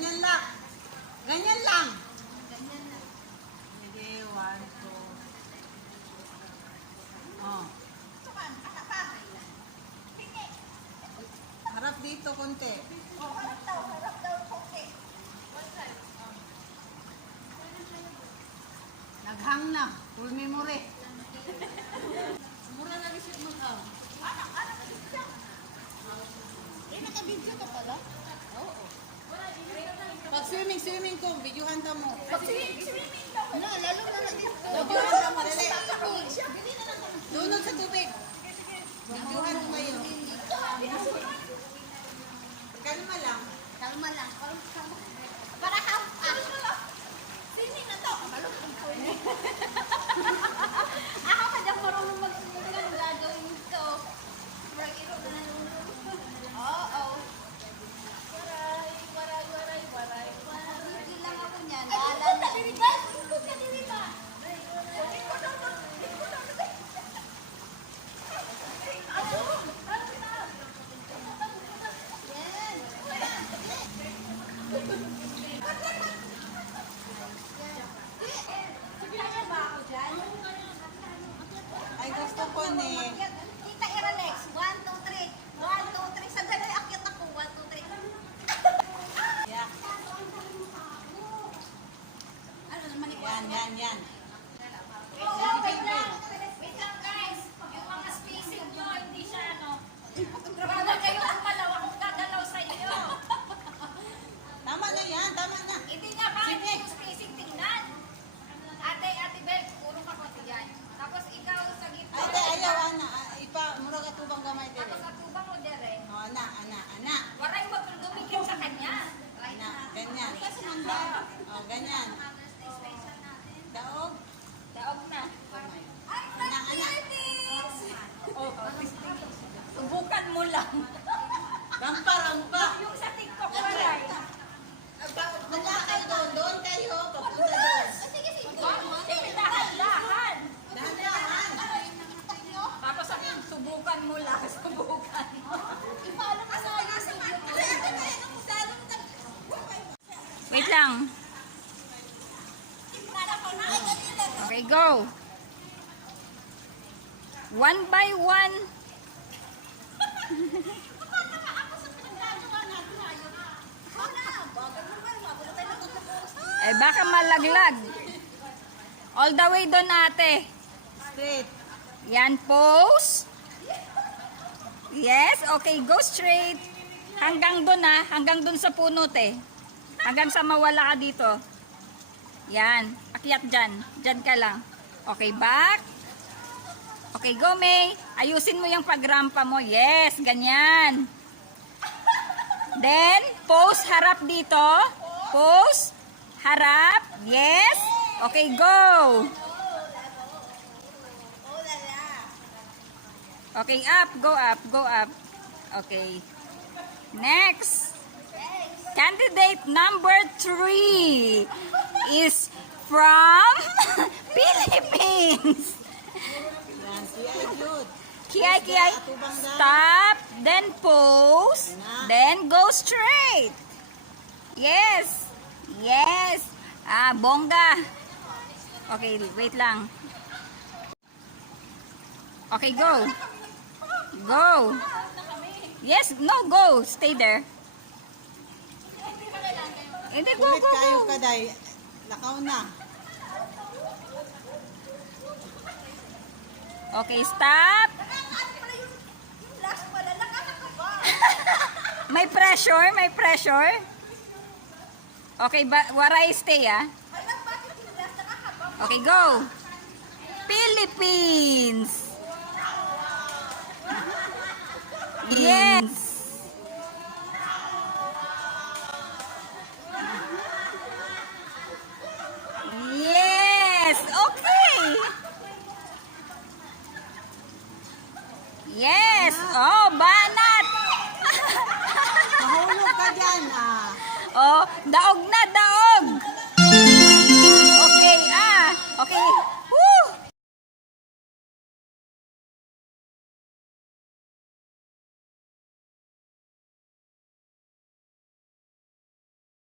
Ganyan lang. Ganyan lang. Sige, 1, 2. Oh. Harap dito konti. Harap daw konti. Naghang na. Full memory. Mura na visit mo ka. Naka-video ka pala? Oo. Pag swimming ko, videohan ka mo. Swimming daw. Ano, lalo na lang dito. Videohan ka mo, dali. Dunod sa tubig. Videohan mo kayo. Kalma lang. Kalma lang. Para swimming na to. Malungkot ko yun. Ako ka dyan marunong mag-swimming na gagawin ko. Marag-iro na nalunod. Oo. Waray. Hindi lang ako niyan. Ikot ka diri ba? Ikot ka diri ba? Kaya ba ako dyan? Ay, gusto ko ni. Tita Iralex, 1, 2, 3. 1, 2, 3. Sandali, akyat ako. 1, 2, 3. Yeah. Ano naman ito? Yan. Oh, wait lang. Wait lang, guys. Yung mga spacing nyo, hindi siya, ano. Bawal kayo ang malaw. Akong gagalaw sa iyo. Tama na yan, tama na. Hindi nga ba yung spacing tingnan? Ate Bel, puro ka konti yan. Tapos ikaw sa gitna. Ay, te, ayaw, ana. Ipa, mura ka tubang gamay, te. Tapos atubang mo dere. O, ana. Waray mo dumikit sa kanya. Ana, ganyan. Kasi manda. O, ganyan. Daog. Daog na. Ay, Ana. Oh, subukan mo lang. Rampa. Yung sa TikTok waray. Wala kayo doon kayo. Papunta doon. Sige. Sige, dahan. Dahan. Tapos ang subukan mo lang. Subukan mo. Ipalo ka sa Wait lang. Okay, go. 1 by 1. Ay, baka malaglag. All the way doon, ate. Straight. Yan, pose. Yes, okay, go straight. Hanggang doon hanggang doon sa puno, te. Hanggang sa mawala ka dito. Yan, akyat dyan. Dyan ka lang. Okay, back. Okay, go, May. Ayusin mo yung pagrampa mo. Yes, ganyan. Then, pose harap dito. Pose, harap. Yes. Okay, go. Okay, up. Go up. Okay. Next. Candidate number 3 is from Philippines. Yan, Kiay Jude. Kiay. Stop, then pose, then go straight. Yes. Bongga. Okay, wait lang. Okay, go. Yes, no, go. Stay there. Hindi, go. Kulit kayo kaday. Lakaw na. Okay, stop. May pressure. Okay, waray stay, Okay, go. Philippines. Yes. Yes. Okay. Yes. Oh, banat. Mahulog ka dyan, Oh, daog na, daog.